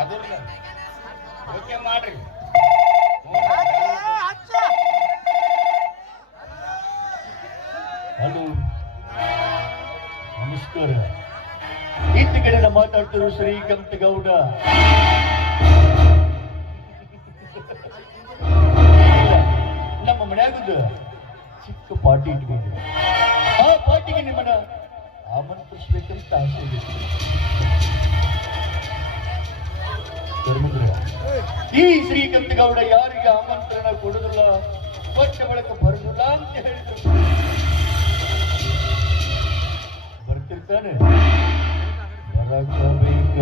ಅದು ಓಕೆ ಮಾಡ್ರಿ. ಹಲೋ ನಮಸ್ಕಾರ. ಇತ್ತ ಕಡೆ ಮಾತಾಡ್ತಿರೋ ಶ್ರೀಕಾಂತ ಗೌಡ. ನಮ್ಮ ಮನ್ಯಾಗದು ಚಿಕ್ಕ ಪಾರ್ಟಿ ಇಟ್ಕೊಂಡು ಆ ಪಾರ್ಟಿಗೆ ನಿಮ್ಮನ್ನ ಆಮಂತ್ರಿಸ್ಬೇಕಂತ ಆಸೆ ಇದೆ. ಈ ಶ್ರೀಕಾಂತ ಗೌಡ ಯಾರಿಗೆ ಆಮಂತ್ರಣ ಕೊಡುದಿಲ್ಲ, ಕೊಟ್ಟ ಬಳಕ ಬರುದಿಲ್ಲ ಅಂತ ಹೇಳಿದ್ರು. ಬರ್ತಿರ್ತಾನೆ, ಬರಬೇಕ.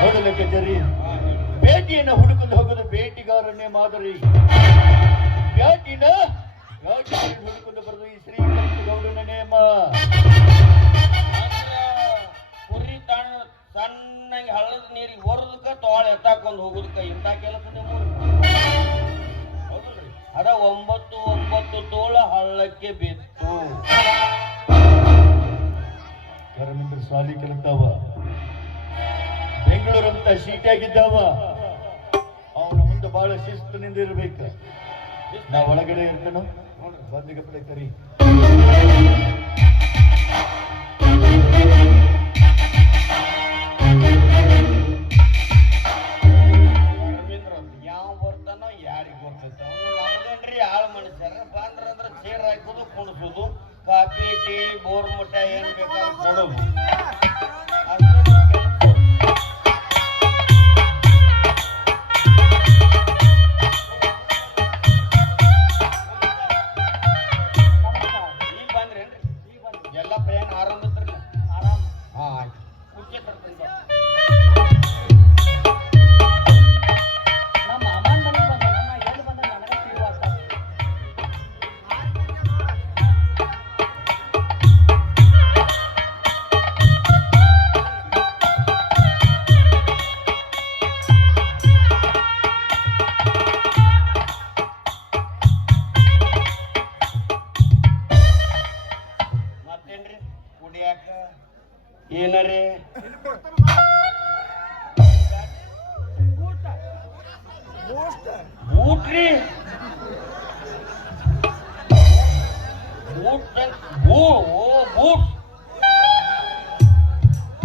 ಹೌದಲ್ಲ ಕಚೇರಿ? ಭೇಟಿಯನ್ನ ಹುಡುಕೊಂಡು ಹೋಗೋದು ಬೇಟಿಗಾರನ್ನೇ ಮಾದರಿ. ಬ್ಯಾಟಿನ ಹುಡುಕೊಂಡು ಬರೋದು ಈ ಶ್ರೀಕಾಂತ ಗೌಡನ ನೇಮ. ಕುರಿ ಸಣ್ಣಗೆ ಹಳ್ಳದ ನೀರಿಗೆ ಹೊರದಕ್ಕ ತೋಳ ಎತ್ತಾಕೊಂಡು ಹೋಗುದಕ್ಕ ಇಂಥ ಕೆಲಸ ಅದ 9 ತೋಳ ಹಳ್ಳಕ್ಕೆ ಬಿತ್ತು. ಕರಮಿಂದ್ರ ಸಾಲಿ ಕಲಿತಾವ, ಬೆಂಗಳೂರಂತ ಸೀಟಿಯಾಗಿದ್ದಾವ. ಅವನ ಮುಂದೆ ಬಹಳ ಶಿಸ್ತಿನಿಂದ ಇರ್ಬೇಕ. ನಾ ಒಳಗಡೆ ಇರ್ತೇನೋ ಬಂದಿಗಪ್ಪಡೆ ಕರಿ. ಯಾವ ಬರ್ತಾನೋ ಯಾರಿಗೆ ಬರ್ತೈತ ನಮ್ದೇನ್ರಿ ಆಳ್ ಮನುಷ್ಯರ ಬಂದ್ರಂದ್ರ ಚೇರ್ ಹಾಕೋದು ಕುಣಿಸೋದು, ಕಾಫಿ ಟೀ ಬೋರ್ ಮುಟ್ಟ ಏನ್ ಬೇಕಾದ್ರೂ ಕೊಡೋದು. ಏನರೇ ಬೂಟ್ರಿ ಬೂಟ್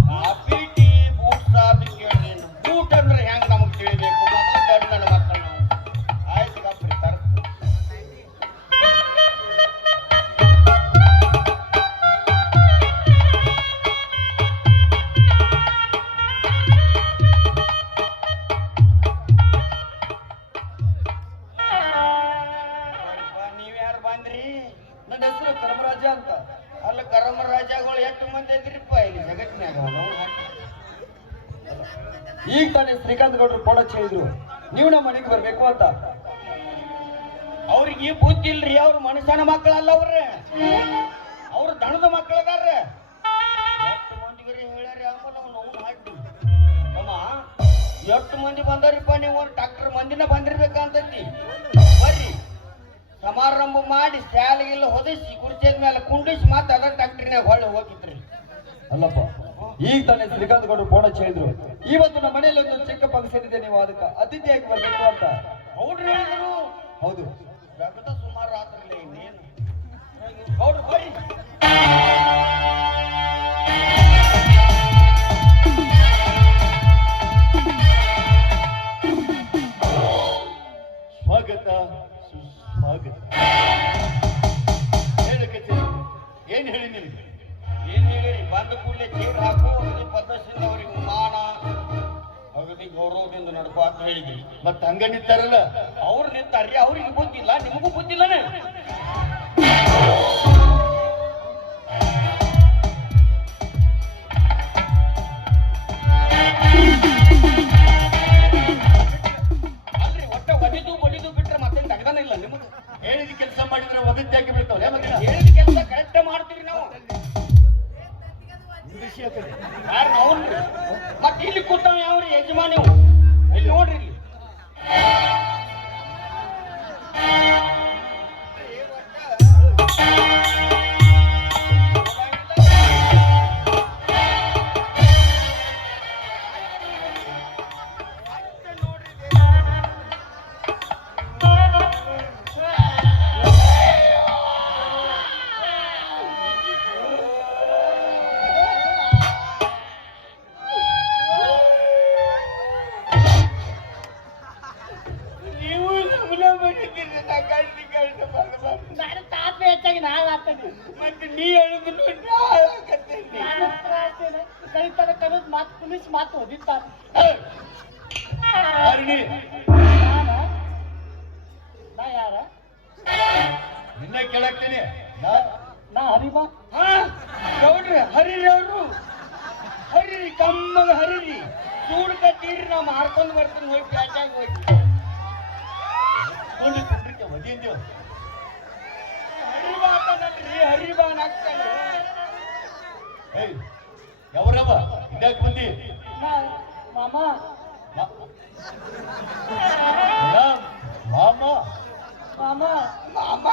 ಕಾಫಿ ಟೀ ಬೂಟ್ ಸಾಬ್ ಕೇಳಿ ಬೂಟ್ ಅಂದ್ರೆ ಹೆಂಗ್ ನಮಗ್ ತಿಳಿಬೇಕು. ಮೊದಲು ಗಂಡ ಮಕ್ಕಳು ಆಯ್ತು ಗಪ್ರಿ ತರ್ತ ನನ್ನ ಹೆಸರು ಕರಮರಾಜ ಅಂತ. ಅಲ್ಲ ಕರಮರಾಜಗಳು ಎಷ್ಟು ಮಂದಿ ಇದ್ರಿಪ್ಪ ಇಲ್ಲಿ ಜಗತ್ತಿನಾಗ? ಈಗ ತಾನೇ ಶ್ರೀಕಾಂತ್ ಗೌಡರು ಫೋನ್ ಹಚ್ಚಿದ್ರು ನೀವು ನಮ್ಮ ಮನೆಗೆ ಬರ್ಬೇಕು ಅಂತ. ಅವ್ರಿಗೆ ಬುದ್ಧಿ ಇಲ್ರಿ, ಅವ್ರು ಮನುಷ್ಯನ ಮಕ್ಕಳಲ್ಲ, ಅವ್ರು ದಣದ ಮಕ್ಕಳದಾರ. ಎಷ್ಟು ಮಂದಿಗೆ ಹೇಳ್ಯಾರಿ ಆಮೇಲೆ ಅವ್ನು ಹಾಕಿ ಅಮ್ಮ ಎಷ್ಟು ಮಂದಿ ಬಂದಾರಿಪ್ಪ, ನೀವು ಡಾಕ್ಟರ್ ಮಂದಿನ ಬಂದಿರ್ಬೇಕಂತೈತಿ. ಬರ್ರಿ ಸಮಾರಂಭ ಮಾಡಿ ಶಾಲೆಗೆಲ್ಲ ಹೊದಿಸಿ ಕುರ್ಚಿದ ಮೇಲೆ ಕುಂಡಿಸಿ ಮತ್ತೆ ಅದ ಡಾಕ್ಟ್ರಿನಾಗ ಹೊಳ್ಳಿ ಹೋಗಿದ್ರಿ. ಅಲ್ಲಪ್ಪ ಈಗ ತಾನೇ ಶ್ರೀಕಾಂತ್ ಗೌಡರು ಫೋನ್ ಹಚ್ಚಿದ್ರು ಇವತ್ತು ನಮ್ಮ ಮನೆಯಲ್ಲಿ ಒಂದು ಚಿಕ್ಕ ಫಂಕ್ಷನ್ ಇದೆ, ನೀವು ಅದಕ್ಕೆ ಅತಿಥಿಯಾಗಿ ಬರ್ಬೇಕು ಅಂತ. ಗೌಡ್ರು ಹೇಳಿದ್ರು. ಹೌದು, ಜಗದ ಸುಮಾರು ರಾತ್ರಿ ಇನ್ನೇನು ಗೌಡ್ರು ಬರ್ರಿ. ಸ್ವಾಗತ ಸುಸ್ವಾಗತ. ಏನ್ ಹೇಳಿ ನಿಮಗೆ? ಏನ್ ಹೇಳಿರಿ? ಬಂದ ಕೂಡಲೇ ಚೇರ್ ಹಾಕು, ಅಗದಿ ಪದ್ಧತಿಯಿಂದ ಅವ್ರಿಗೆ ಮಾನ ಅಗದಿ ಗೌರವದಿಂದ ನಡ್ಕೋ ಅಂತ ಹೇಳಿದ್ರಿ. ಮತ್ತೆ ಹಂಗ ನಿಂತಾರಲ್ಲ ಅವ್ರು ನಿಂತಾರ್ರಿ, ಅವ್ರಿಗೆ ಬುದ್ಧಿಲ್ಲ, ನಿಮಗೂ ಬುದ್ಧಿಲ್ಲನೆ. ಅಲ್ರಿ ಒಟ್ಟ ಬಡಿದು ಬಿಟ್ರೆ ಮತ್ತೇನು ತಗದಾನ ಇಲ್ಲ. ನಿಮಗೆ ಹೇಳಿದ ಕೆಲಸ ಮಾಡಿದ್ರೆ ಒದತ್ತಿ ಹಾಕಿ ಬಿಡ್ತಾವಲ್ಲ. ಹೇಳಿದ ಕೆಲಸ ಕರೆಕ್ಟ್ ಮಾಡ್ತೀವಿ ನಾವು. ಯಾರು ನಾವು ಮತ್ತೆ ಇಲ್ಲಿ ಕೂತಾವ ಯಾವ್ರಿ ಯಜಮಾನಿ? ಇಲ್ಲಿ ನೋಡ್ರಿ, ಇಲ್ಲಿ ಸಿಗ್ತಾರ. ಹರಿಣಿ ನಾ ಯಾರ? ನಿನ್ನೆ ಕೇಳಾಕ್ತೀನಿ ನಾ ಹರಿಬಾ. ಹಾ ಗೌಡ್ರಿ ಹರಿರಿ ಅವರು ಹರಿರಿ ಕಮ್ಮಗ ಹರಿರಿ ಸೂಡ್ ಕಟ್ಟಿರಿ ನಾವು ಮಾರ್ಕೊಂಡು ಬರ್ತೀನಿ ಹೋಗಿ ಪ್ಯಾಚಾಗ ಹೋಗಿ ಮದಿಯಂದೇವ್ ಹರಿಬಾ ಅಂತಂದ್ರಿ ಹರಿಬಾ ನಾಗ್ತಾನೆ ಏಯ್ ಯಾವ್ರವ ಇದ್ಯಾಕೆ ಬಂದಿ ನಾ ಮಾಮ ಮಾಮ ಮಾಮ ಮಾಮ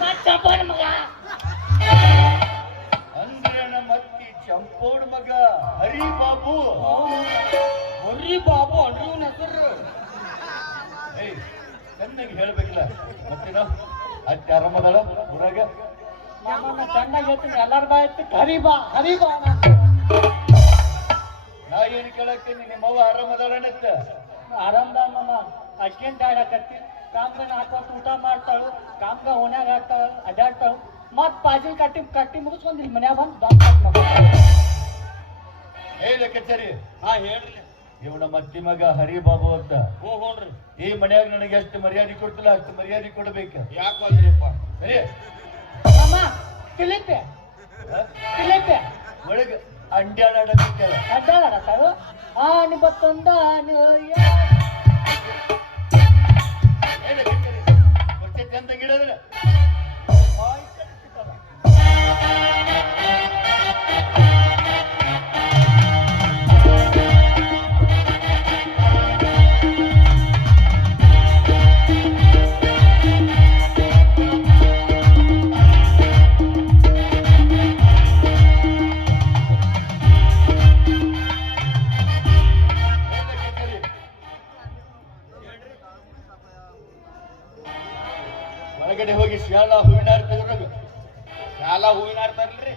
ನಾ ಚಪ್ಪನ್ ಮಗ ಅಂದ್ರೆ ನಮ್ಮತ್ತಿ ಚಂಪೋಡ್ ಮಗ ಹರಿ ಬಾಬು ಹರಿ ಬಾಬು ಅನ್ರಿ ಇವ್ನ ಹೆಸರು ಏಯ್ ಚೆನ್ನಾಗಿ ಹೇಳ್ಬೇಕಿಲ್ಲ ಮತ್ತೇನ ಅತ್ತೆ ಆರಾಮದಾಳ ಊರಾಗ ಮಾಮ ನಾ ಚೆನ್ನಾಗಿ ಹೇಳ್ತೀನಿ ಎಲ್ಲಾರ ಬಾ ಎತ್ತಿ ಹರಿಬಾ ಹರಿಬಾ. ನಾ ಏನ್ ಕೇಳಾಕ್ತೀನಿ ನಿಮ್ಮವ್ವ ಆರಾಮದಾಳನತ್ತ ಆರಾಮ್ದ ಮಾಮ ಅಕ್ಕೇನ್ ಆಡಕತ್ತಿ ಕಾಮ್ಗ ಹಾಕೋತ್ ಊಟ ಮಾಡ್ತಾಳು ಕಾಮ್ಗ ಓಣ್ಯಾಗ ಆಡ್ತಾಳ ಅಡ್ಡಾಡ್ತಾಳು ಮತ್ ಪಾಜಿಲ್ ಕಟ್ಟಿ ಮುಗಿಸ್ಕೊಂಡ್ ಇಲ್ಲಿ ಮನ್ಯಾಗ ಬಂದು ಹೇಳ ಕಚೇರಿ ಹಾ ಹೇಳ್ರಿ ಇವ್ ನಮ್ಮ ಅತ್ತಿ ಮಗ ಹರಿ ಬಾಬು ಅಂತ ಹ್ಞೂ ಹ್ಞೂನ್ರಿ ಈ ಮನ್ಯಾಗ ನನಗೆ ಎಷ್ಟು ಮರ್ಯಾದೆ ಕೊಡ್ತಿಲ್ಲ ಅಷ್ಟು ಮರ್ಯಾದೆ ಕೊಡ್ಬೇಕು ಯಾಕೆ ಬಂದ್ರಿಪ್ಪ ಸರಿ ಮಾಮ ತಿಳಿತೆ ತಿಳಿತೆ ಒಳಗ ಅಂಡ್ಯಾಡಕ್ಕೆಲ್ಲ ಅಡ್ಡಾಡತ್ತಾಳು ನಿಮ್ಮತ್ತೊಂದ ಹೇಳ ಕಚೇರಿ ಗೊತ್ತೈತಿ ಅಂತ ಗಿಡದ್ರ ಒಳಗಡೆ ಹೋಗಿ ಶಾಲಾ ಹೂವಿನ ತೆಗೆದು ಶಾಲಾ ಹೂವಿನ ಆಡ್ತಾರಲ್ರಿ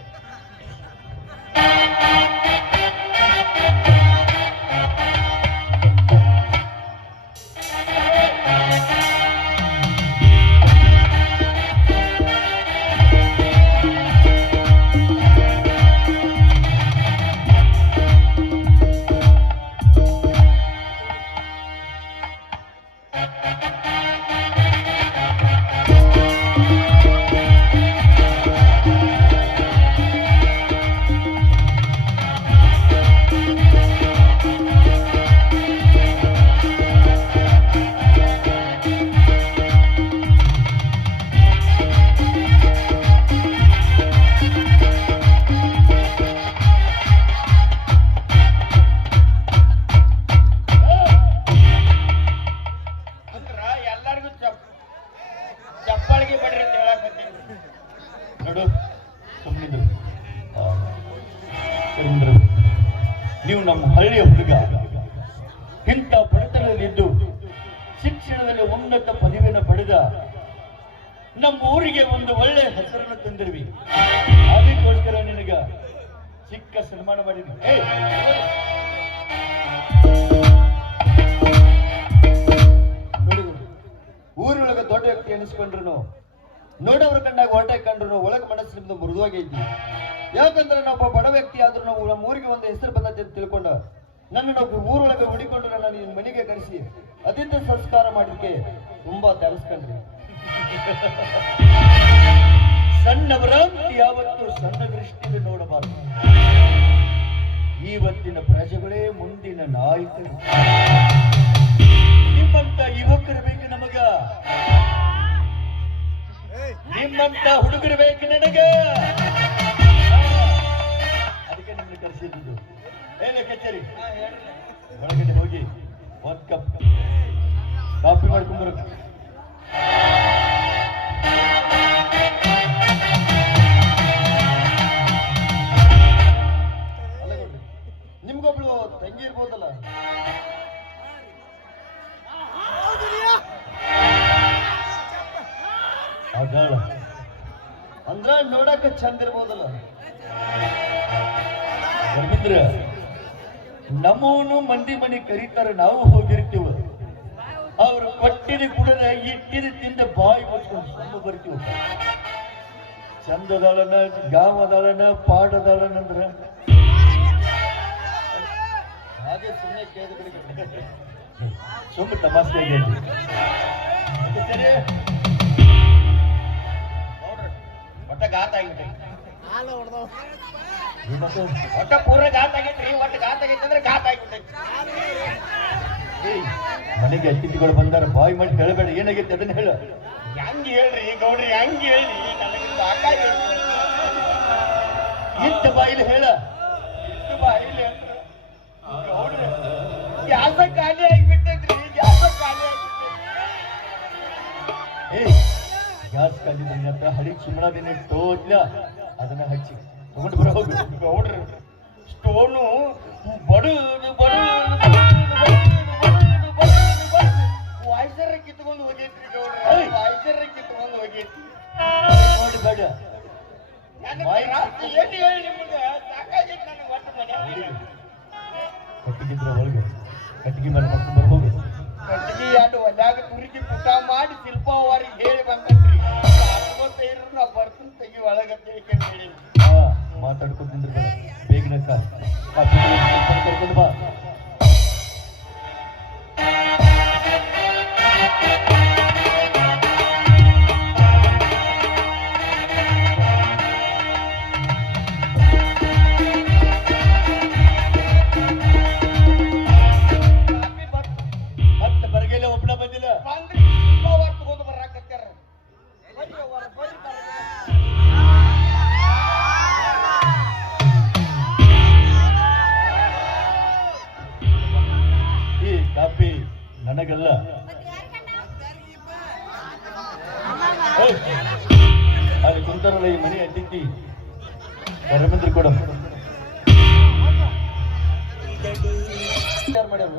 ಚಪ್ಪಾಳಿಗೆ ಬಡ್ರಿ ಅಂತ ಹೇಳಕತ್ತೀನಿ ನೋಡು ಸುಮ್ಮನಿದ್ರು ನೀವು ನಮ್ಮ ಹಳ್ಳಿಯ ಹುಡುಗ ಇಂಥ ಬಡತನದಲ್ಲಿದ್ದು ಶಿಕ್ಷಣದಲ್ಲಿ ಉನ್ನತ ಪದವಿಯನ್ನು ಪಡೆದ ನಮ್ಮ ಊರಿಗೆ ಒಂದು ಒಳ್ಳೆ ಹೆಸರನ್ನು ತಂದಿರುವಿ ಅದಕ್ಕೋಸ್ಕರ ನಿನಗ ಚಿಕ್ಕ ಸನ್ಮಾನ ಮಾಡಿದ್ವಿ ಊರೊಳಗ ದೊಡ್ಡ ವ್ಯಕ್ತಿ ಎನಿಸ್ಕೊಂಡ್ರು ನೋಡವ್ರ ಕಣ್ಣಾಗ ಹೊಟ್ಟೆ ಕಂಡ್ರು ಒಳಗ ಮನಸ್ಸು ನಿಮ್ದು ಮೃದುವಾಗೈತಿ ಯಾಕಂದ್ರೆ ನಾವೊಬ್ಬ ಬಡ ವ್ಯಕ್ತಿ ಆದ್ರೂ ನಾವು ನಮ್ಮ ಊರಿಗೆ ಒಂದು ಹೆಸರು ಬಂದೈತೆ ಅಂತ ತಿಳ್ಕೊಂಡು ನನ್ನ ನಾವು ಊರೊಳಗೆ ಹುಡಿಕೊಂಡು ನನ್ನ ನಿನ್ನ ಮನೆಗೆ ಕರೆಸಿ ಅತಿಥಿ ಸಂಸ್ಕಾರ ಮಾಡಲಿಕ್ಕೆ ತುಂಬಾ ಥ್ಯಾಂಕ್ಸ್. ಸಣ್ಣವರ ಯಾವತ್ತು ಸಣ್ಣ ದೃಷ್ಟಿಗೆ ನೋಡಬಾರದು. ಇವತ್ತಿನ ಪ್ರಜೆಗಳೇ ಮುಂದಿನ ನಾಯಕರು. ನಿಮ್ಮಂತ ಯುವಕರು ಬೇಕು ನಮಗ, ನಿಮ್ಮಂತ ಹುಡುಗರು ಬೇಕು ನನಗ. ಅದಕ್ಕೆ ನಿಮ್ಮನ್ನು ಕರೆಸಿದ್ದು. ಹೇಳ ಕಚೇರಿ ಒಳಗಡೆ ಹೋಗಿ ಒಂದ್ ಕಪ್ ಕಾಫಿ ಮಾಡ್ಕೊಂಡ್ಬರು. ನಿಮ್ಗೊಬ್ಳು ತಂಗಿ ಇರ್ಬೋದಲ್ಲ? ಅದಾಳ ಅಂದ್ರ ನೋಡಕ ಚಂದ ಇರ್ಬೋದಲ್ಲ? ಧರ್ಮೇಂದ್ರ, ನಮ್ಮವನು ಮಂದಿ ಮನೆ ಕರೀತಾರ, ನಾವು ಹೋಗಿರ್ತೀವ. ಅವ್ರು ಕೊಟ್ಟಿದ ಕುಡದ ಇಟ್ಟಿದ ತಿಂದ ಬಾಯಿ ಮುಚ್ಕೊಂಡು ಸುಮ್ಮ ಬರ್ತೀವ. ಚಂದದಾಳನ, ಗಾವದಾಳನ, ಪಾಡದಾಳನಂದ್ರ ಹಾಗೆ ಸುಮ್ಮನೆ ಕೇಳಿದ ಸುಮ್ಮನೆ ತಮಾಷೆ ನೋಡ್ರಿ ಒಟ್ಟ ಘಾತ ಆಗೈತಿ ಒಟ್ಟ ಪೂರ ಘಾತ ಆಗೈತ್ರಿ ಒಟ್ಟು ಘಾತ ಆಗೈತಿ ಅಂದ್ರೆ ಘಾತ ಆಗಿಬಿಟ್ಟೈತಿ ಮನೆಗೆ ಅತಿಥಿಗಳು ಬಂದಾರ ಬಾಯಿ ಮಾಡಿ ಕೇಳಬೇಡ ಏನಾಗೈತಿ ಅದನ್ನ ಹೇಳ. ಹೆಂಗ್ ಹೇಳ್ರಿ ಗೌಡ್ರಿ ಹೆಂಗ್ ಹೇಳ್ರಿ ನನಗೆ ಸಾಕಾಗಿ ಇಷ್ಟ ಬಾಯಿಲಿ ಹೇಳ. ಬಾಯಿಲಿ ಅಂದ್ರೆ ಗೌಡ್ರಿ ಗ್ಯಾಸ ಖಾಲಿ ಆಗಿಬಿಟ್ಟೈತ್ರಿ ಗ್ಯಾಸ ಖಾಲಿ ಆಗಿಬಿಟ್ಟೈತಿ. ಗ್ಯಾಸ್ ಖಾಲಿ ಅಂತ ಹಳಿ ಸುಮ್ಮನೆ ಟೋದ್ಲ ಅದನ್ನ ಹಚ್ಚಿ ತಗೊಂಡು ಬರ ಹೋಗು. ಗೌಡ್ರಿ ಸ್ಟೋನು ಬಡದು ವಾಯ್ಸರ ಕಿತ್ಕೊಂಡು ಹೋಗೈತ್ರಿ ಗೌಡ್ರಿ ವಾಯ್ಸರ ಕಿತ್ಕೊಂಡು ಹೋಗೈತಿ. ನೋಡಿ ಬೇಡ ಏನು ಹೇಳಿ ನಿಮ್ಗೆ ಸಾಕಾಗೈತಿ ನನಗೆ ಒಟ್ಟು ಮನೆ ಕಟ್ಟಿಗಿದ್ರ ಒಳಗೆ ಕಟ್ಟಿಗೆ ಮೇಲೆ ಕರ್ಕೊಂಡು ಬರ ಹೋಗು. ಕಟ್ಟಿಗೆ ಆಟು ಒಲ್ಯಾಗ ತುರುಕಿ ಪುಟ ಮಾಡಿ ಶಿಲ್ಪ ಅವರಿಗೆ ಹೇಳಿ ಬಂದ್ರಿ ನಾವು ಬರ್ತೀನಿ ತೆಗಿ ಒಳಗತ್ತೆ ಹೇಳಿ ಮಾತಾಡ್ಕೊಂಡು ಬೇಗನೆ ಕರ್ಕೊಂಡು ಬಾ. ಮತ್ತೆ ಬರಗೆಲ್ಲ ಒಬ್ಬನ ಬಂದಿಲ್ಲ ಬಂದ್ರಿ ಶಿಲ್ಪ ಅವ್ರು ತಗೊಂಡು ಬರಾಕತ್ತಾರ ಈ ಕಾಪಿ ನನಗಲ್ಲ. ಅಲ್ಲಿ ಕುಂತಾರಲ್ಲ ಈ ಮನೆ ಅತಿಥಿ ಧರ್ಮೇಂದ್ರ ಕೊಡ ಯಾರು ಮಾಡ್ಯಾರ?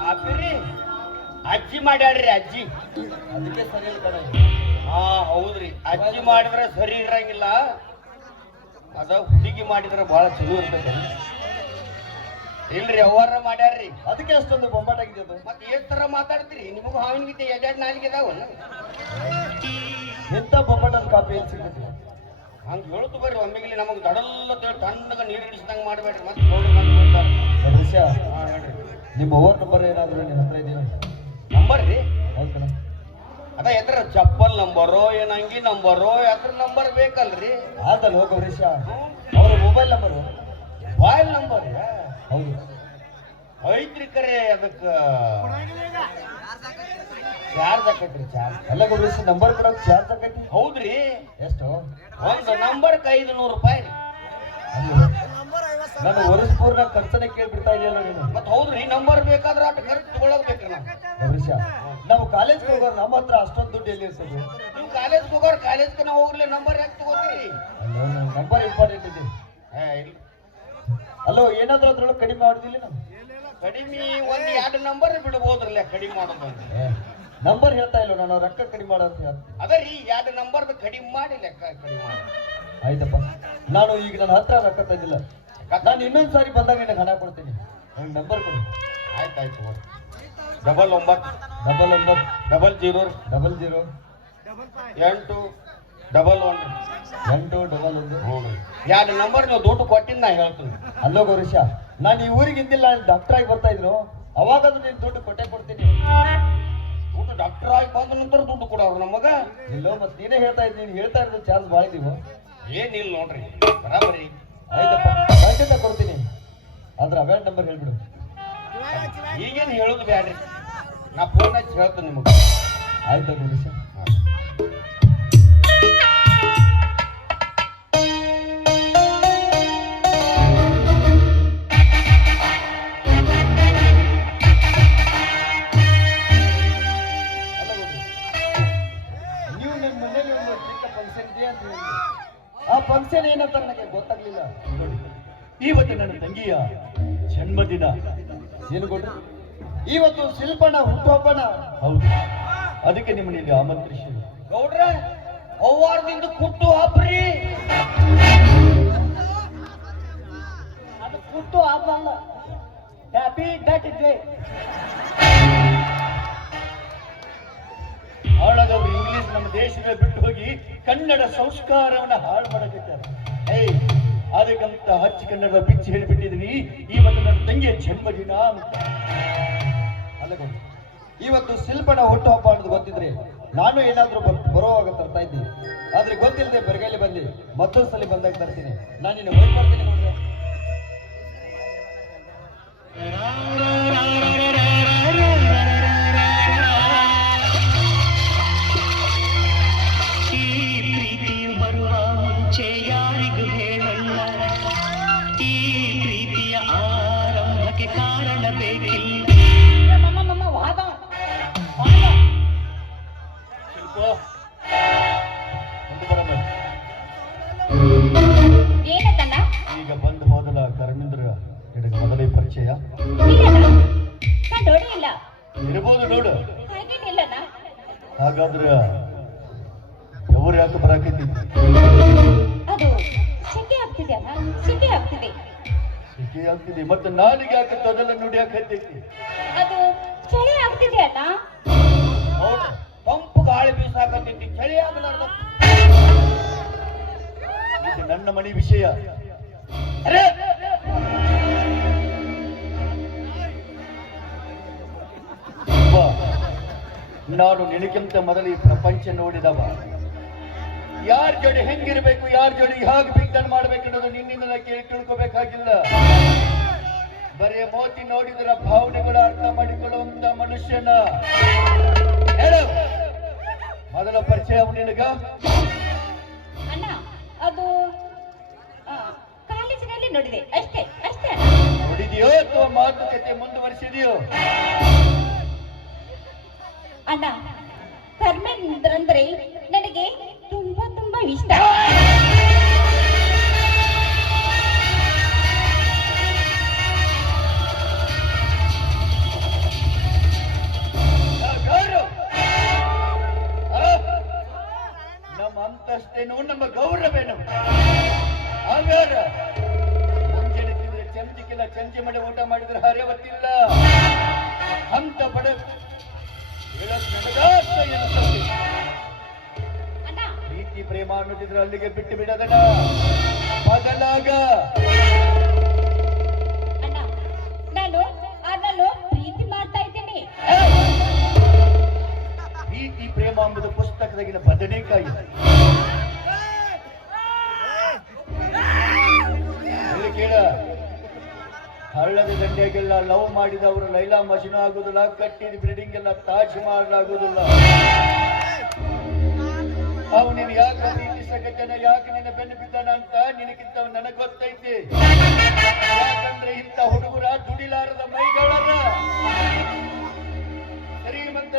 ಕಾಪಿರಿ ಅಜ್ಜಿ ಮಾಡ್ಯಾಡ್ರಿ ಅಜ್ಜಿ ಅದಕ್ಕೆ ಸರಿ ಕಣ. ಹಾ ಹೌದ್ರಿ ಅಜ್ಜಿ ಮಾಡಿದ್ರೆ ಸರಿ ಇರಂಗಿಲ್ಲ ಅದ ಹುಡುಗಿ ಮಾಡಿದ್ರೆ ಬಹಳ ಚಲೋ ಇರ್ತೈತೆ ಇಲ್ರಿ ಅವ್ವಾರ ಮಾಡ್ಯಾರ್ರಿ ಅದಕ್ಕೆ ಅಷ್ಟೊಂದು ಬೊಂಬಾಟಾಗಿದೆ ಅದು. ಮತ್ತೆ ಎಷ್ಟ್ ತರ ಮಾತಾಡ್ತೀರಿ ನಿಮಗೂ ಹಾವಿನ ಗೀತೆ ಎರಡೆರಡು ನಾಲಿಗೆ ಇದಾವಲ್ಲ ಎಂತ ಬೊಂಬಾಟದ ಕಾಪಿ ಎಲ್ಲಿ ಸಿಗ್ತೈತಿ? ಹಂಗ ಹೇಳುದು ಬರ್ರಿ ಒಮ್ಮೆಗಿಲಿ ನಮಗೆ ದಡಲ್ಲ ತಣ್ಣಗ ನೀರು ಇಳಿಸಿದಂಗ ಮಾಡ್ಬೇಡ್ರಿ ಮತ್ತೆ ಗೌಡ್ರು ಬಂದು ಹೇಳ್ತಾರೆ. ವಿಷಯ ಹಾ ಹೇಳ್ರಿ ನಿಮ್ಮ ಓವರ್ ನಂಬರ್ ಏನಾದ್ರು ನಿನ್ನ ಹತ್ರ ಇದೆಯಾ? ನಂಬರ್ ರೀ ಹೌದು ಕಣ. ಅದ ಎದ್ರ ಚಪ್ಪಲ್ ನಂಬರೋ ಏನ್ ಅಂಗಿ ನಂಬರೋ ಅದ್ರ ನಂಬರ್ ಬೇಕಲ್ರಿ ಆದಲ್ಲ ಹೋಗೋ ವಿಷಯ ಅವರ ಮೊಬೈಲ್ ನಂಬರ್ ಮೊಬೈಲ್ ನಂಬರ್ ಹೌದು ಐತ್ರಿ ಕರೆ ಅದಕ್ಕ ಚಾರ್ಜ್ ಆಕೈತ್ರಿ ಚಾರ್ಜ್ ಎಲ್ಲ ವಿಷಯ ನಂಬರ್ ಕೊಡೋಕೆ ಚಾರ್ಜ್ ಆಕೈತಿ. ಹೌದ್ರಿ ಎಷ್ಟು? ಒಂದು ನಂಬರ್ಗೆ 500 ರೂಪಾಯಿ ರೀ ನಾನು ವರ್ಷ ಪೂರ್ಣ ಖರ್ಚನೆ ಕೇಳ್ಬಿಡ್ತಾ ಇದೆಯಲ್ಲ ನೀನು. ಮತ್ ಹೌದ್ರಿ ನಂಬರ್ ಬೇಕಾದ್ರೆ ಅಟ್ ಖರ್ಚು ತಗೊಳಕ್ ಬೇಕ್ರಿ ನಾವು ವಿಷಯ ನಾವು ಕಾಲೇಜ್ ಹೋಗೋರು ನಮ್ಮ ಹತ್ರ ಅಷ್ಟೊಂದು ದುಡ್ಡು ಎಲ್ಲಿ ಇರ್ತದೆ? ನಿಮ್ ಕಾಲೇಜ್ ಹೋಗೋರ್ ಕಾಲೇಜ್ಗೆ ನಾವು ಹೋಗ್ಲಿ ನಂಬರ್ ಯಾಕೆ ತಗೋತೀರಿ ನಂಬರ್ ಇಂಪಾರ್ಟೆಂಟ್ ಇದೆ. ಇಲ್ಲ ಅಲ್ಲೋ ಏನಾದ್ರೂ ಅದ್ರೊಳಗೆ ಕಡಿಮೆ ಮಾಡುದಿಲ್ಲ ನಾವು? ಕಡಿಮೆ ಒಂದ್ 2 ನಂಬರ್ ಬಿಡ್ಬೋದ್ರಲ್ಲ ಕಡಿಮೆ ಮಾಡೋದು ನಂಬರ್ ಹೇಳ್ತಾ ಇಲ್ಲ ನಾನು ರೊಕ್ಕ ಕಡಿಮೆ ಮಾಡೋದು ಹೇಳ್ತೀನಿ. ಅದ ರೀ 2 ನಂಬರ್ದು ಕಡಿಮೆ ಮಾಡಿ ಲೆಕ್ಕ ಕಡಿಮೆ ಮಾಡಿ ಆಯ್ತಪ್ಪ ನಾನು ಈಗ ನನ್ನ ಹತ್ರ ರೊಕ್ಕ ತಂದಿಲ್ಲ. ನಾನು ಇನ್ನೊಂದು ಸಾರಿ ಬಂದಾಗ ನಿನಗೆ ಹಣ ಕೊಡ್ತೀನಿ. ನನಗೆ ನಂಬರ್ ಕೊಡು. ಆಯ್ತಾಯ್ತು 99 99 00 00 8 11 811. ನೋಡ್ರಿ 2 ನಂಬರ್ ನೀವು ದುಡ್ಡು ಕೊಟ್ಟಿದ್ದು ನಾ ಹೇಳ್ತೀನಿ ಅಲ್ಲೋ ಗೌರೀಶ ನಾನು ಈ ಊರಿಗೆ ಇಂದಿಲ್ಲ ಡಾಕ್ಟರ್ ಆಗಿ ಬರ್ತಾ ಇದ್ರು ಅವಾಗಾದ್ರೂ ನೀನು ದುಡ್ಡು ಕೊಟ್ಟೆ ಕೊಡ್ತೀನಿ. ದುಡ್ಡು ಡಾಕ್ಟರ್ ಆಗಿ ಬಂದ ನಂತರ ದುಡ್ಡು ಕೊಡೋರು ನಮಗ ಇಲ್ಲೋ ಮತ್ತೆ ನೀನೇ ಹೇಳ್ತಾ ಇದ್ದೀನಿ ನೀನು ಹೇಳ್ತಾ ಇರೋದು ಚಾರ್ಜ್ ಭಾಳ ಇದೀವೋ? ಏನಿಲ್ಲ ನೋಡ್ರಿ ಬರಾಬರಿ ಆಯ್ತಪ್ಪ ಖಂಡಿತ ಕೊಡ್ತೀನಿ. ಆದ್ರೆ ಅವೇಟ್ ನಂಬರ್ ಹೇಳ್ಬಿಡು. ಈಗೇನು ಹೇಳುದು ಬ್ಯಾಡ್ರಿ ನಾ ಫೋನ್ ಹಚ್ಚಿ ಹೇಳ್ತೀನಿ ನಿಮಗೆ ಆಯ್ತು ಗೌರೀಶ. ನೀವು ನಿಮ್ಮ ಮನೇಲಿ ಒಂದು ಚಿಕ್ಕ ಫಂಕ್ಷನ್ ಇದೆ ಅಂತ ಹೇಳಿದ್ರಿ. ಆ ಫಂಕ್ಷನ್ ಏನಂತ ನನಗೆ ಗೊತ್ತಾಗ್ಲಿಲ್ಲ. ನೋಡಿ ಇವತ್ತು ನನ್ನ ತಂಗಿಯ ಜನ್ಮದಿನ. ಏನು ಗೊತ್ತು? ಇವತ್ತು ಶಿಲ್ಪನ ಹುಟ್ಟುಹಬ್ಬನ. ಹೌದು, ಅದಕ್ಕೆ ನಿಮ್ಮನ್ನ ಇಲ್ಲಿ ಆಮಂತ್ರಿಸಿ. ಗೌಡ್ರ ಅವ್ವಾರದಿಂದ ಕುಟ್ಟು ಹಬ್ರಿ ಅದು ಕುಟ್ಟು ಹಬ್ಬ ಅಲ್ಲ, ಹ್ಯಾಪಿ ಡೇ. ಹಾಳಾದವರು ಇಂಗ್ಲಿಷ್ ನಮ್ಮ ದೇಶದ ಬಿಟ್ಟು ಹೋಗಿ ಕನ್ನಡ ಸಂಸ್ಕಾರವನ್ನ ಹಾಳು ಮಾಡಲಿದ್ದಾರೆ. ಏಯ್ ಅದಕ್ಕಂತ ಹಚ್ಚಿಕೊಂಡ ಬಿಚ್ಚಿ ಹೇಳಿಬಿಟ್ಟಿದ್ರಿ ಇವತ್ತು ನನ್ನ ತಂಗಿಯ ಜನ್ಮದಿನ ಅಂತ. ಅಲ್ಲಗೋ ಇವತ್ತು ಶಿಲ್ಪನ ಹುಟ್ಟು ಹಬ್ಬ ಅನ್ನೋದು ಗೊತ್ತಿದ್ರೆ ನಾನು ಏನಾದ್ರೂ ಬರುವಾಗ ತರ್ತಾ ಇದ್ದೀನಿ. ಆದ್ರೆ ಗೊತ್ತಿಲ್ಲದೆ ಬೆರಗಲ್ಲಿ ಬಂದು ಮತ್ತೊಂದು ಸಲ ಬಂದಾಗ ತರ್ತೀನಿ. ನಾನು ನಿನ್ನ ವೇಟ್ ಮಾಡ್ತೀನಿ ನೋಡ್ರೆ. ಏನಕ್ಕಣ್ಣ? ಈಗ ಬಂದು ಹೋದಲ್ಲ ಕರ್ಮೇಂದ್ರ ನಿನಗೆ ಮೊದಲೇ ಪರಿಚಯ ನೋಡಿ ಇಲ್ಲ ಇರ್ಬೋದು ನೋಡು. ಹಾಗೇನಿಲ್ಲಣ್ಣ. ಹಾಗಾದ್ರ ఎవరు ಯಾಕೆ ಬರಾಕೈತಿ? ಅದು ಸೆಕೆ ಆಗ್ತಿದೆ ಅಣ್ಣ, ಸೆಕೆ ಆಗ್ತಿದೆ. ಸೆಕೆ ಆಗ್ತಿದೆ ಮತ್ತೆ ನಾಲಿಗೆ ಯಾಕೆ ತೊದಲ ನುಡಿಯಾಕೈತಿ? ಅದು ಚಳಿ ಆಗ್ತಿದೆ ಅಣ್ಣ. ಹೌದು, ತಂಪು ಗಾಳಿ ಬೀಸಾಕತ್ತೈತಿ, ಚಳಿ ಆಗಲಾರ್ದ. ಇದು ನನ್ನ ಮನೆ ವಿಷಯ. ಅರೆ ಬಾ, ನಾನು ನಿನಗಿಂತ ಮೊದಲು ಈ ಪ್ರಪಂಚ ನೋಡಿದವ. ಯಾರ ಜೋಡಿ ಹೆಂಗಿರ್ಬೇಕು, ಯಾರ ಜೋಡಿ ಹೇಗೆ ಬಿಗ್ದನ್ ಮಾಡ್ಬೇಕು ಅನ್ನೋದು ನಿನ್ನಿಂದ ಕೇಳಿ ತಿಳ್ಕೋಬೇಕಾಗಿಲ್ಲ. ಬರೀ ಮೋತಿ ನೋಡಿದ್ರ ಭಾವನೆಗಳ ಅರ್ಥ ಮಾಡಿಕೊಳ್ಳುವಂತ ಮನುಷ್ಯನ ಹೇಳು. ಮೊದಲ ಪರಿಚಯ ನಿನಗ ಅಣ್ಣ ಅದು ಕಾಲೇಜಿನಲ್ಲಿ ನೋಡಿದೆ ಅಷ್ಟೇ ಅಷ್ಟೇ. ನೋಡಿದೆಯೋ ಅಥವಾ ಮಾತುಕತೆ ಮುಂದುವರಿಸಿದೆಯೋ? ಅಣ್ಣ ಧರ್ಮೇಂದ್ರ ಅಂದ್ರೆ ನನಗೆ ತುಂಬಾ ತುಂಬಾ ಇಷ್ಟ. ನಮ್ಮ ಅಂತಸ್ತೇನು, ನಮ್ಮ ಗೌರವೇನು? ಹಂಗಾರ ಮುಂಜಾನೆ ತಿಂದ್ರೆ ಚಮಚಿಕ್ಕಿಲ್ಲ, ಚಂಚೆ ಮಾಡಿ ಊಟ ಮಾಡಿದ್ರೆ ಹರಿಯವತ್ತಿಲ್ಲ ಅಂತ ಬಡ ಅಣ್ಣ ಪ್ರೀತಿ ಪ್ರೇಮ ಅನ್ನೋದಿದ್ರೆ ಅಲ್ಲಿಗೆ ಬಿಟ್ಟು ಬಿಡದಣ, ಬದಲಾಗ. ಅಣ್ಣ ನಾನು ಅದನ್ನು ಪ್ರೀತಿ ಮಾಡ್ತಾ ಇದ್ದೇನೆ. ಪ್ರೀತಿ ಪ್ರೇಮ ಎಂಬುದು ಪುಸ್ತಕದಾಗಿನ ಬದನೆಕಾಯಿ. ಇಲ್ಲಿ ಕೇಳ, ಹಳ್ಳದ ದಂಡೆಗೆಲ್ಲ ಲವ್ ಮಾಡಿದವರು ಲೈಲಾ ಮಜ್ನು ಆಗುದಿಲ್ಲ, ಕಟ್ಟಿದ ಬಿಲ್ಡಿಂಗ್ ಎಲ್ಲ ತಾಜ್ ಮಹಲ್ ಆಗುದಿಲ್ಲ. ಅವು ನೀನು ಯಾಕೆ ಪ್ರೀತಿಸಕತ್ತನ, ಯಾಕೆ ನಿನ್ನ ಬೆನ್ನು ಬಿದ್ದಾನ ಅಂತ ನಿನಗಿಂತ ನನಗ್ ಗೊತ್ತೈತಿ. ಯಾಕಂದ್ರೆ ಇಂಥ ಹುಡುಗರ ದುಡಿಲಾರದ ಮೈಗಳನ್ನ ಶ್ರೀಮಂತ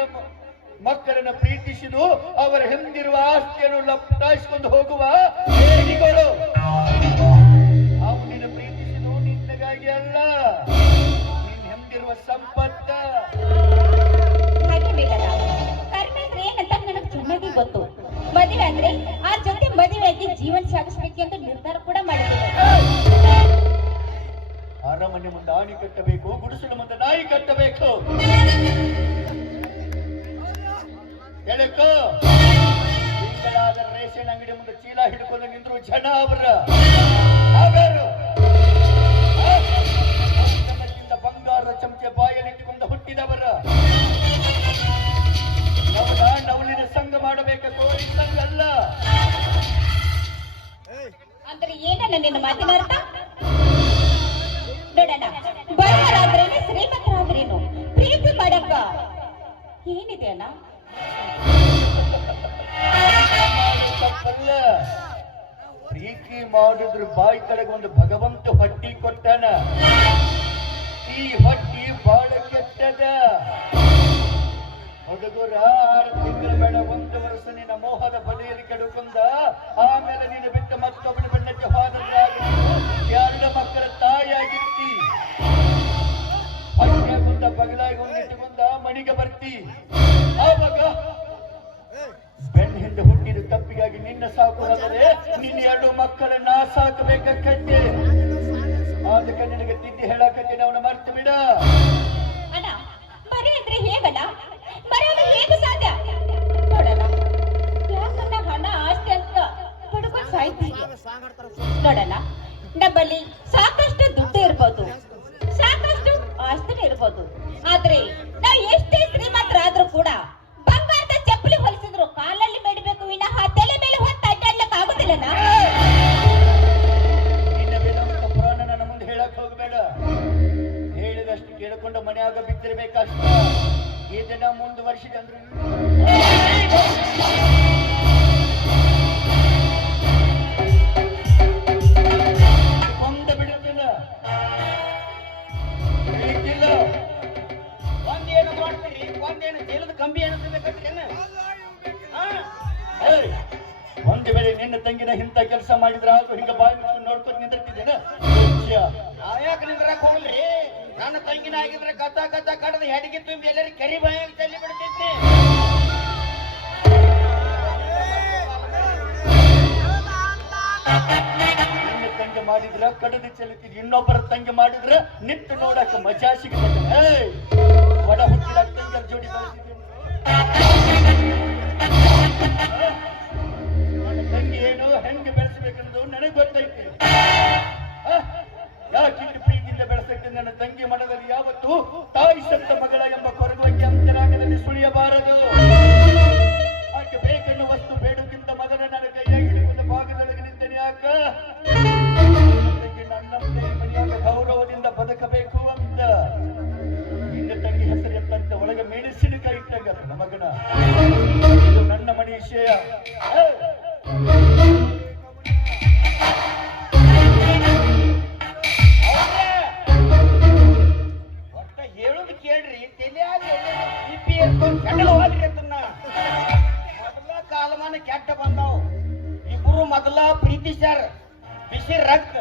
ಮಕ್ಕಳನ್ನ ಪ್ರೀತಿಸಿದು ಅವರ ಹಿಂದಿರುವ ಆಸ್ತಿಯನ್ನು ಲಪ್ಟಾಯಿಸಿಕೊಂಡು ಹೋಗುವ ಹೇಡಿಗಳು. ಅವು ನಿನ್ನ ಪ್ರೀತಿಸಿದು ನಿನ್ನಗಾಗಿ ಅಲ್ಲ, ನಿನ್ನ ಹಿಂದಿರುವ ಸಂಪತ್ತ. ಹಾಗೆ ಬೇಕಲ್ಲ, ಧರ್ಮೇಂದ್ರ ಏನಂತ ನನಗೆ ಚೆನ್ನಾಗಿ ಗೊತ್ತು. ಮದುವೆ ಅಂದ್ರೆ ಆ ಜೊತೆ ಮದುವೆಯಾಗಿ ಜೀವನ ಸಾಗಿಸ್ಬೇಕು ಅಂತ ನಿರ್ಧಾರ ಕೂಡ ಮಾಡಿದ್ದೇನೆ. ಅರಮನೆ ಮುಂದೆ ಆಣಿ ಕಟ್ಟಬೇಕು, ಗುಡಿಸಲು ಮುಂದೆ ನಾಯಿ ಕಟ್ಟಬೇಕು. ಎಳಕೋ ತಿಂಗಳಾದ ರೇಷನ್ ಅಂಗಡಿ ಮುಂದೆ ಚೀಲ ಹಿಡ್ಕೊಂಡು ನಿಂದ್ರು ಜನ ಅವರ ಬಂಗಾರದ ಚಮಚೆ ಬಾಯಲ್ಲಿಟ್ಟುಕೊಂಡು ಹುಟ್ಟಿದವರ ನವಲಿನ ಸಂಘ ಮಾಡಬೇಕ, ಕೋರಿ ಸಂಘ ಅಲ್ಲ. ಅಂದ್ರೆ ಏನನ್ನ ನಿನ್ನ ಮಾತಿನ ಅರ್ಥ? ನೋಡೋಣ, ಬಡವರಾದ್ರೇನು ಶ್ರೀಮಂತರಾದ್ರೇನು ಪ್ರೀತಿ ಮಾಡಕ್ಕ ಏನಿದೆ ಅಣ್ಣ? ತಪ್ಪಲ್ಲ. ಪ್ರೀತಿ ಮಾಡಿದ್ರು ಬಾಯಿ ಕಡೆಗೆ ಒಂದು ಭಗವಂತ ಹೊಟ್ಟಿ ಕೊಟ್ಟಾನ. ಈ ಹೊಟ್ಟಿ ಬಹಳ ಕೆಟ್ಟದ. ಹುಡುಗರ 6 ತಿಂಗಳು ಬೇಡ 1 ವರ್ಷ ನಿನ್ನ ಮೋಹದ ಬಲೆಯಲ್ಲಿ ಕೆಡುಕೊಂಡ, ಆಮೇಲೆ ನೀನು ಬಿಟ್ಟು ಮತ್ತೊಬ್ಬನ ಬೆನ್ನಕ್ಕೆ ಹೋದ್ರೆ 2 ಮಕ್ಕಳ ತಾಯಿಯಾಗಿರ್ತಿ. ಹೊಟ್ಟೆ ಮುಂದ ಬಗಲಾಗಿ ಒಂದಿಟ್ಟುಕೊಂಡ ಮಣಿಗೆ ಬರ್ತಿ. ಆವಾಗ ಬೆನ್ನ ಹಿಂದೆ ಹುಟ್ಟಿದ ತಪ್ಪಿಗಾಗಿ ನಿನ್ನ ಸಾಕುವುದಾದರೆ ನಿನ್ನ 2 ಮಕ್ಕಳನ್ನ ಸಾಕಬೇಕಂತೆ. ಅದಕ್ಕೆ ನಿನಗೆ ತಿದ್ದಿ ಹೇಳಕತ್ತೀನಿ, ಅವನ ಮರ್ತು ಬಿಡ. ಅಣ್ಣ ಮರೆ ಅಂದ್ರೆ ಹೇಗಣ್ಣ? ಮರೆಯೋದು ಹೇಗೆ ಸಾಧ್ಯ? ನೋಡೋಣ, ಯಾಕನ್ನ ಹಣ ಆಸ್ತಿ ಅಂತ ಪಡ್ಕೊಂಡು ಸಾಯ್ತೀವಿ. ನೋಡೋಣ, ಇರಬೇಕಷ್ಟ. ಇದನ್ನ ಮುಂದುವರಿಸಿದೆ ಅಂದ್ರೆ ಕೊಂದು ಬಿಡುತ್ತಿಲ್ಲ. ತಿಳಿತಿಲ್ಲ. ಒಂದೇನು ಮಾಡ್ತೀರಿ, ಒಂದೇನು ಜೈಲದ ಕಂಬಿ ಎಣಿಸಬೇಕಂತೇನು? ಒಂದು ವೇಳೆ ನಿನ್ನ ತಂಗಿನ ಇಂಥ ಕೆಲಸ ಮಾಡಿದ್ರ ಹಾಗೂ ಹಿಂಗ ಬಾಯಿ ಮುಚ್ಕೊಂಡು ನೋಡ್ಕೊಂಡು ನಿಂತಿರ್ತೇನೆ. ಯಾಕೆ ನಿಂದ್ರಕ್ ಹೋಗ್ಲಿ? ನನ್ನ ತಂಗಿನ ಆಗಿದ್ರೆ ಕಚ್ಚ ಕಚ್ಚ ಕಡದ ಹೆಡಿಗೆ ತುಂಬಿ ಎಲ್ಲರಿಗೆ ಕರಿ ಬಾಯಾಗಿ ಚಲ್ಲಿ ಬಿಡ್ತಿದ್ನಿ. ನಿನ್ನ ತಂಗಿ ಮಾಡಿದ್ರ ಕಡದ ಚೆಲ್ತಿದ್, ಇನ್ನೊಬ್ಬರ ತಂಗಿ ಮಾಡಿದ್ರ ನಿಂತು ನೋಡಕ್ ಮಜಾ ಸಿಗುತ್ತೆ. ಒಡ ಹುಟ್ಟಿದ ತಂಗಿಯ ಜೋಡಿ ನನ್ನ ತಂಗಿ ಏನು ಹೆಂಗೆ ಬೆಳೆಸಬೇಕನ್ನೋದು ನನಗೆ ಗೊತ್ತೈತೆ. ಯಾಕಿಟ್ಟು ಪ್ರೀತಿಯಿಂದ ಬೆಳೆಸಕ್ಕೆ ನನ್ನ ತಂಗಿ ಮನದಲ್ಲಿ ಯಾವತ್ತೂ ತಾಯಿ ಸತ್ತ ಮಗಳ ಎಂಬ ಕೊರಗುವಿಕೆ ಅಂತರಾಗದಲ್ಲಿ ಸುಳಿಯಬಾರದು. ಆಕೆ ಬೇಕೆನ್ನುವ ವಸ್ತು ಬೇಡುಕ್ಕಿಂತ ಮೊದಲ ನನ್ನ ಕೈಯಾಗಿ ಹಿಡಿಯುವ ಭಾಗದೊಳಗೆ ನಿಂತನೆ ಯಾಕ ತಂಗಿ ನನ್ನಂತೆ ಮನೆಯಾಗ ಗೌರವದಿಂದ ಬದುಕಬೇಕು ಅಂತ. ನಿನ್ನ ತಂಗಿ ಹೆಸರು ಎತ್ತಂತೆ ಒಳಗೆ ಮೆಣಸಿನಕಾಯಿ ಇಟ್ಟಂಗ ನಮಗನ ಇದು ನನ್ನ ಮನೆ ವಿಷಯ. ಒಟ್ಟ ಹೇಳುದು ಕೇಳ್ರಿ, ತಲೆಯಾಗಿ ಬಿಪಿ ಎತ್ಕೊಂಡು ಕೆಡಲು ಹೋದ್ರಿ ಅದನ್ನ. ಮೊದಲ ಕಾಲಮಾನ ಕೆಟ್ಟ ಬಂದಾವ್. ಇಬ್ರು ಮೊದಲ ಪ್ರೀತಿಸ್ಯಾರ, ಬಿಸಿ ರಕ್ತ.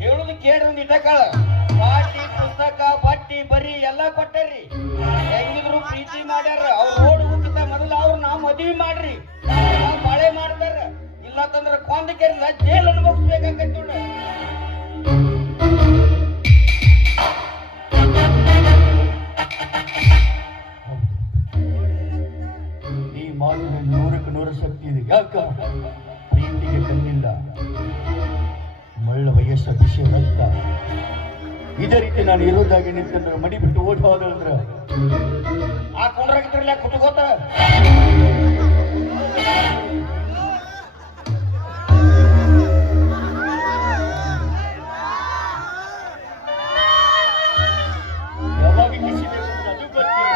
ಹೇಳುದು ಕೇಳ್ರಿ ಒಂದು ಇಟಕಾಳ. ಪಾಟಿ ಪುಸ್ತಕ ಬಟ್ಟಿ ಬರಿ ಎಲ್ಲ ಕೊಟ್ಟರಿ. ಹೆಂಗಿದ್ರು ಪ್ರೀತಿ ಮಾಡ್ಯಾರ. ಅವ್ರು ಓಡ್ ಹುಟ್ಟಿದ ಮೊದಲ ಅವ್ರು ನಾವು ಮದ್ವಿ ಮಾಡ್ರಿ, ನಾವು ಬಾಳೆ ಮಾಡ್ತಾರ. ಇಲ್ಲಂತಂದ್ರ ಕೊಂದ ಕೇರಿಲ್ಲ ಜೈಲ್ ಅನುಭವಿಸ್ಬೇಕಾಗತ್ತೆ ನೋಡ. ಈ ಮಾತಿನ 100ಕ್ಕೆ 100 ಶಕ್ತಿ ಇದೆ. ಯಾಕ ಪ್ರೀತಿಗೆ ಕಣ್ಣಿಲ್ಲ, ಮಳ್ಳ ವಯಸ್ಸ ಬಿಸಿ ರಕ್ತ. ಇದೇ ರೀತಿ ನಾನು ಇರೋದಾಗಿ ನಿಂತಂದ್ರೆ ಮಡಿ ಬಿಟ್ಟು ಓಟ್ ಹೋದಂದ್ರ ಆ ಕೊಂಡ್ರಾಗಿದ್ರಲ್ಲ ಕುಟುಕೋತ ಯಾವಾಗ ಕಿಸಿಬೇಕು ಅಂತ ಅದು ಗೊತ್ತಿಲ್ಲ.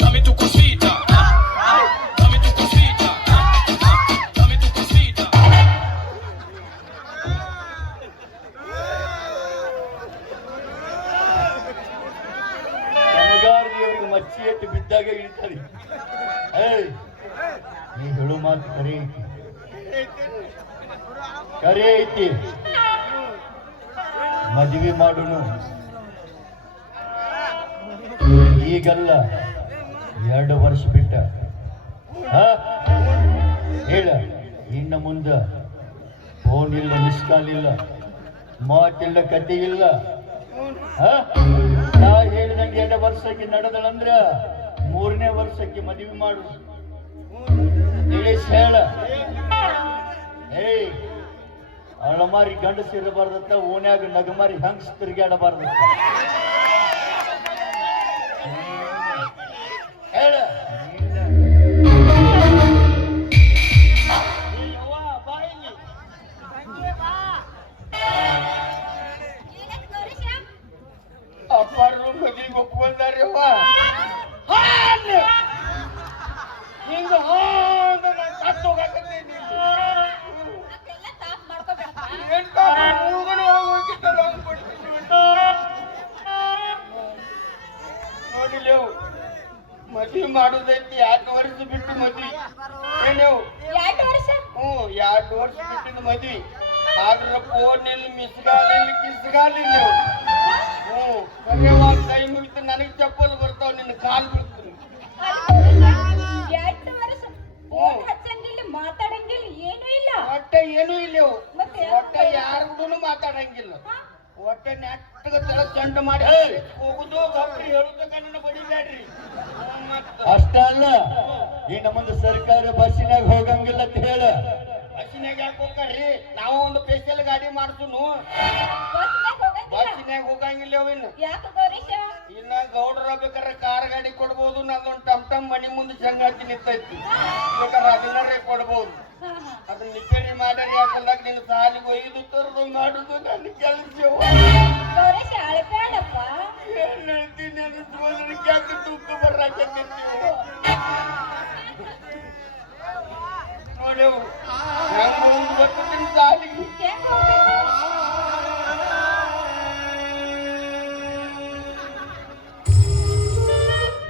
Dame tu cosita, dame tu cosita, dame tu cosita. ನಮಗಾರದಿಯವರಿಗೆ ಮಚ್ಚಿ ಎತ್ತು ಬಿದ್ದಾಗ ಇಳ್ತಾರೆ. ನೀ ಹೇಳು ಮಾತು ಕರೆ ಐತಿ, ಕರೆ ಐತಿ. ಮದುವೆ ಮಾಡುನು ಈಗಲ್ಲ, 2 ವರ್ಷ ಬಿಟ್ಟ. ಹೇಳ, ಇನ್ನು ಮುಂದ ಫೋನ್ ಇಲ್ಲ, ಮಿಸ್ ಕಾಲ್ ಇಲ್ಲ, ಮಾತಿಲ್ಲ, ಕತೆ ಇಲ್ಲ. ನಾ ಹೇಳಿದಂಗೆ 2 ವರ್ಷಕ್ಕೆ ನಡೆದಳಂದ್ರ 3ನೇ ವರ್ಷಕ್ಕೆ ಮದುವೆ ಮಾಡು. ತಿಳಿಸ್ ಹೇಳ. ಅಳಮಾರಿ ಗಂಡಸಿರಬಾರ್ದತ್ತ, ಓನ್ಯಾಗ ನಗಮಾರಿ ಹಂಗ್ಸ್ ತಿರುಗಾಡಬಾರ್ದತ್ತ. ಹೇಳ. ಅಪ್ಪಾರು ಮದುವೆಗೆ ಒಪ್ಕೊಂಡಾರ್ಯವ್ವ. ಹಿಂಗ ನಾನು ಸತ್ತು ಹೋಗಾಕತ್ತೀನಿ. ನೋಡಿಲ್ಲೇವು ಮದ್ವಿ ಮಾಡುದೈತಿ 2 ವರ್ಷ ಬಿಟ್ಟು ಮದ್ವಿ. ಏನೇವು 2 ವರ್ಷ? 2 ವರ್ಷ ಬಿಟ್ಟಿದ ಮದ್ವಿ. ಆದ್ರ ಫೋನ್ ಇಲ್ಲಿ ಮಿಸ್ಗಾಲಿಲ್ಲ, ಕಿಸ್ಗಾಲಿಲ್ಲ. ಕರೆಯವಾಗ ಕೈ ಮುಗಿತು, ನನಗೆ ಚಪ್ಪಲ್ ಬರ್ತಾವ, ನಿನ್ನ ಕಾಲ್ ಬಿಡ್ತೀನಿ. 2 ವರ್ಷ ಫೋನ್ ಹಚ್ಚಂಗಿಲ್ಲ, ಮಾತಾಡಂಗಿಲ್ಲ, ಏನೂ ಇಲ್ಲ. ಒಟ್ಟ ಏನೂ ಇಲ್ಲ. ಒಟ್ಟ ಯಾರ ಕೂಡನು ಮಾತಾಡಂಗಿಲ್ಲ. ಹೊಟ್ಟೆ ನೆಟ್ಟಗ ತಳ ಚಂಡ ಮಾಡಿ ಹೋಗುದು ಗಪ್ರಿ ಹೇಳುದ ಕಣ್ಣ ಬಡಿಬ್ಯಾಡ್ರಿ ಮತ್ತ ಅಷ್ಟ ಅಲ್ಲ ಈ ನಮ್ಮೊಂದು ಸರ್ಕಾರ ಬಸ್ಸಿನಾಗ ಹೋಗಂಗಿಲ್ಲ ಅಂತ ಹೇಳ. ಬಸ್ಸಿನಾಗ ಯಾಕೆ ಹೋಗ್ತಾರ್ರಿ? ನಾವು ಒಂದು ಸ್ಪೆಷಲ್ ಗಾಡಿ ಮಾಡ್ಸುನು, ಬಸ್ನಾಗ್ ಹೋಗಂಗಿಲ್ಲ. ಬಸ್ಸಿನಾಗ ಹೋಗಂಗಿಲ್ಲ ಅವಿನ್. ಯಾಕೆ ಗೌರೀಶ? ಇನ್ನ ಗೌಡ್ರ ಬೇಕಾದ್ರೆ ಕಾರ್ ಗಾಡಿ ಕೊಡ್ಬೋದು, ನಂದೊಂದು ಟಮ್ ಮನಿ ಮುಂದೆ ಸಂಗಾತಿ ನಿಂತೈತಿ, ಬೇಕಾದ್ರೆ ಅದನ್ನರೇ ಕೊಡ್ಬೋದು. ಹಾ, ಹಾ. ಅದನ್ನ ನಿಕ್ಕಡಿ ಮಾಡ್ಯಾರ ಯಾಕಲ್ಲ ನಿನ್ನ ಸಾಲಿಗೆ ಒಯ್ದು ತರದು ಮಾಡುದು ನನ್ನ ಕೆಲಸ. ಗೌರೀಶ ಅಳಬೇಡಪ್ಪ. ಏನ್ ಹೇಳ್ತೀನಿ ನನ್ನ ಸೋದರಕ್ಕೆ ಯಾಕೆ ತೂಕ ಬರಾಕತ್ತೀವಿ ನೋಡೆವು ಹೆಂಗ ಒಂದು ಬರ್ತೀನಿ ಸಾಲಿಗೆ. ಯಾಕೆ ಹೋಗ್ಬೇಕು?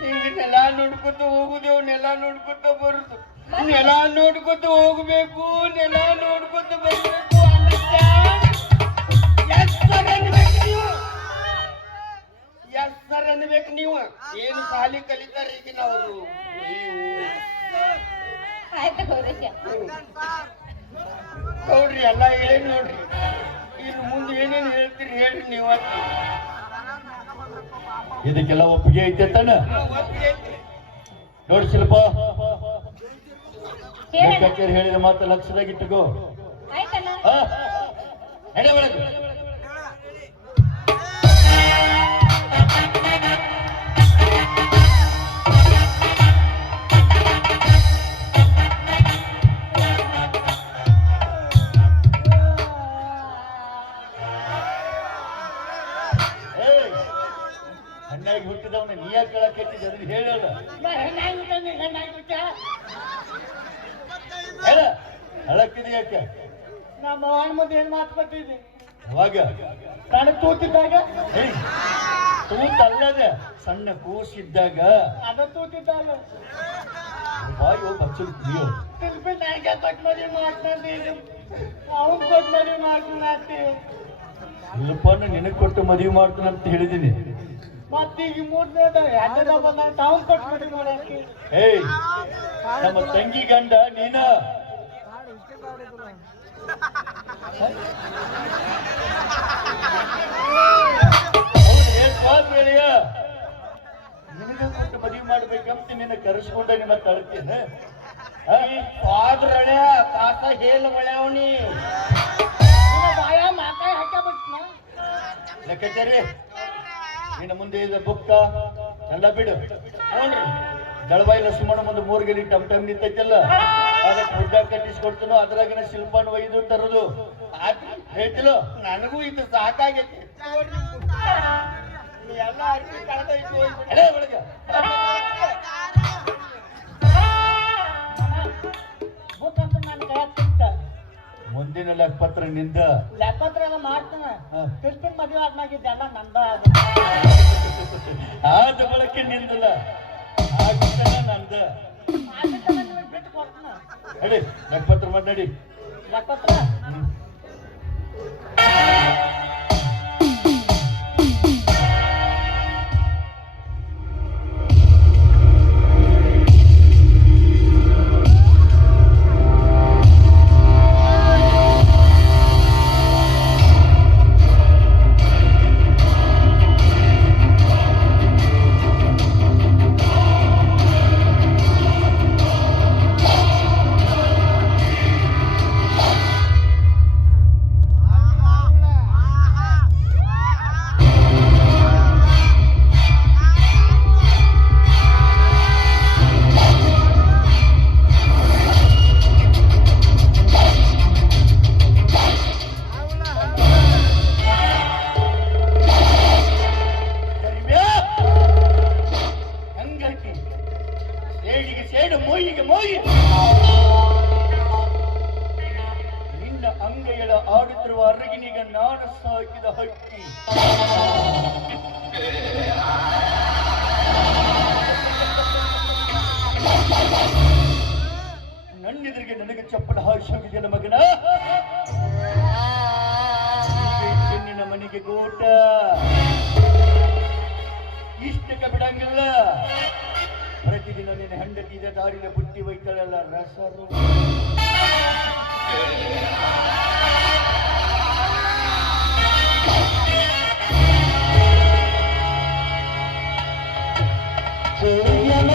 ಹಿಂಗೆ ನೆಲ ನೋಡ್ಕೊತ ಹೋಗುದೇವು, ನೆಲ ನೋಡ್ಕೊತ ಬರುದು, ನೆಲ ನೋಡ್ಕೊತ ಹೋಗ್ಬೇಕು, ನೆಲ ನೋಡ್ಕೊತ ಬರ್ಬೇಕು. ಎಸ್ ಸರ್ ಅನ್ಬೇಕು ನೀವು. ಏನು ಸಾಲಿ ಕಲಿತಾರ ಈಗಿನ ಅವರು. ಆಯ್ತು ಗೌರೀಶ. ನೋಡ್ರಿ ಎಲ್ಲ ಹೇಳಿ ನೋಡ್ರಿ, ಇನ್ನು ಮುಂದೆ ಏನೇನು ಹೇಳ್ತೀರಿ ಹೇಳ್ರಿ ನೀವು. ಇದಕ್ಕೆಲ್ಲ ಒಪ್ಪಿಗೆ ಐತೆ ತಾನ? ನೋಡಿ ಶಿಲ್ಪ, ಹೇಳಣ್ಣ. ಕಚೇರಿ ಹೇಳಿದ ಮಾತು ಲಕ್ಷದಾಗ ಇಟ್ಟುಕೋ. ಆಯ್ತಣ್ಣ. ಎಡೆ ಒಳಗೆ ಹಣ್ಣಾಗಿ ಹುಟ್ಟಿದವನ ನೀಯ ಕೇಳಕ್ಕೆ ಅದನ್ನ ಹೇಳಲ್ಲ. ಹೇಳ ಅಳಕ್ತಿದೆ ಯಾಕೆ? ನಮ್ಮ ಅವನ ಮುಂದೆ ಏನ್ ಮಾತು ಬರ್ತಿದ್ದೆ ಅವಾಗ ನನಗ್ ತೂತಿದ್ದಾಗ ತೂತಲ್ಲದ ಸಣ್ಣ ಕೂಸಿದ್ದಾಗ ಅದ ತೂತಿದ್ದಾಗ ಬಾಯೋ ಬಚ್ಚಲು ಕುಡಿಯೋ ತಿಳ್ಬಿ ನನಗೆ ಕೊಟ್ಟು ಮದುವೆ ಮಾಡ್ಕೊಂಡು ಅವನ್ ಕೊಟ್ಟು ಮದುವೆ ಮಾಡ್ಕೊಂಡು ಶಿಲ್ಪನ ನಿನಗ್ ಕೊಟ್ಟು ಮದುವೆ ಮಾಡ್ತಾನ ಅಂತ ಹೇಳಿದೀನಿ. ಮತ್ತೀಗ ಮೂರನೇದ ಎರಡನೇದ ಬಂದ ಅವನ್ ಕೊಟ್ಟು ಮದುವೆ ಮಾಡಕ್ಕೆ. ಏಯ್ ನಮ್ಮ ತಂಗಿ ಗಂಡ ನೀನ. ನಿನಗೆ ಕೊಟ್ಟು ಮದುವೆ ಮಾಡ್ಬೇಕಂತ ನಿನ್ನ ಕರೆಸ್ಕೊಂಡ ನಿಮ್ಮ ತಳ್ತೇನೆ. ಆದ್ರಳೆ ಕಾಸ ಹೇಲ್ ಒಳ್ಳೆವನಿ ಬಾಯ ಮಾತಾಡಿ ಹಾಕಬಿಟ್ನ ಲೆಕ್ಕಾಚಾರಿ ನಿನ್ನ ಮುಂದೆ ಇದೆ ಬುಕ್ಕ ಎಲ್ಲ ಬಿಡು. ನೋಡ್ರಿ ದಳವಾಯಿಲ ಸುಮ್ಮನೆ ಮುಂದೆ 3 ಗಿರಿ ಟಮ್ ನಿಂತೈತಲ್ಲ, ಅದಕ್ಕೆ ಹುಡ್ಡ ಕಟ್ಟಿಸ್ಕೊಡ್ತಾನೋ ಅದ್ರಾಗಿನ ಶಿಲ್ಪಾನ ಒಯ್ದು ತರೋದು ಹೇಳ್ತಿಲ್ಲ. ನನಗೂ ಇದು ಸಾಕಾಗೈತಿ. ಎಲ್ಲ ಅರ್ಜಿ ಕಳೆದೈತಿ. ಅಡೇ ಒಳಗೆ ಬುಕ್ ಅಂತ ನನ್ನ ಕೈ ತಿಂತ ಮುಂದಿನ ಲೆಕ್ಕಪತ್ರ ನಿಂದ ಲೆಕ್ಕಪತ್ರ ಎಲ್ಲ ಮಾಡ್ತಾನ. ಹಾ. ಕೃಷ್ಣನ್ ಮದುವೆ ಆದ್ಮಾಗಿದ್ದೆಲ್ಲ ನಂದ ಆದ ಬಳಕೆ ನಿಂದಲ್ಲ, ಆಗ್ತಾನ ನಂದ. ಬಿಟ್ಟು ಕೊಡ್ತಾನ ನಡಿ ಲೆಕ್ಕಪತ್ರ ಮಾಡಿ ನಡಿ. ಲೆಕ್ಕಪತ್ರ ನನ್ನೆದುರಿಗೆ ನನಗೆ ಚಪ್ಪಲ ಹಾರಿಸೋಗಿದೆಯಲ್ಲ ಮಗನ. ನಿನ್ನ ಮನೆಗೆ ಗೋಟ ಇಷ್ಟಕ್ಕೆ ಬಿಡಂಗಿಲ್ಲ. ಪ್ರತಿದಿನ ನಿನ್ನ ಹೆಂಡತಿದ ದಾರಿನ ಬುಟ್ಟಿ ಒಯ್ತಾಳಲ್ಲ ರಸರು. ಗೆಳೆಯನ